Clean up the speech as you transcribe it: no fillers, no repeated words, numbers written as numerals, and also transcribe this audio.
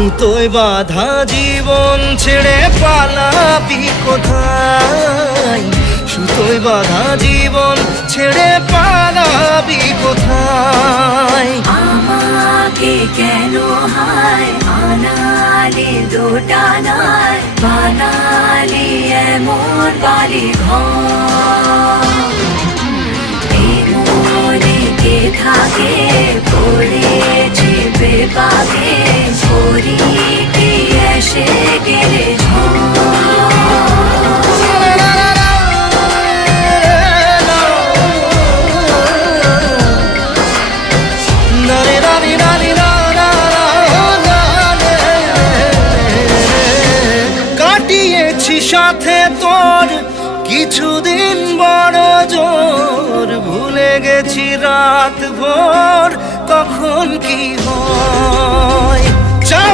সুতোয় বাঁধা জীবন ছেড়ে পালাবি কোথায়? সুতোয় বাঁধা জীবন ছেড়ে পালাবি কোথায়? আমাকে কেন হায় আনালি দোটানায়, বানালি এমন বালি ঘর। এই মনে কে থাকে পড়েছে বেপাকে, পরি কি এসে গেলে কাটিয়েছি সাথে তোর কিছুদিন বড় জোর, ভুলে গেছি রাত ভোর কখন কি হয়।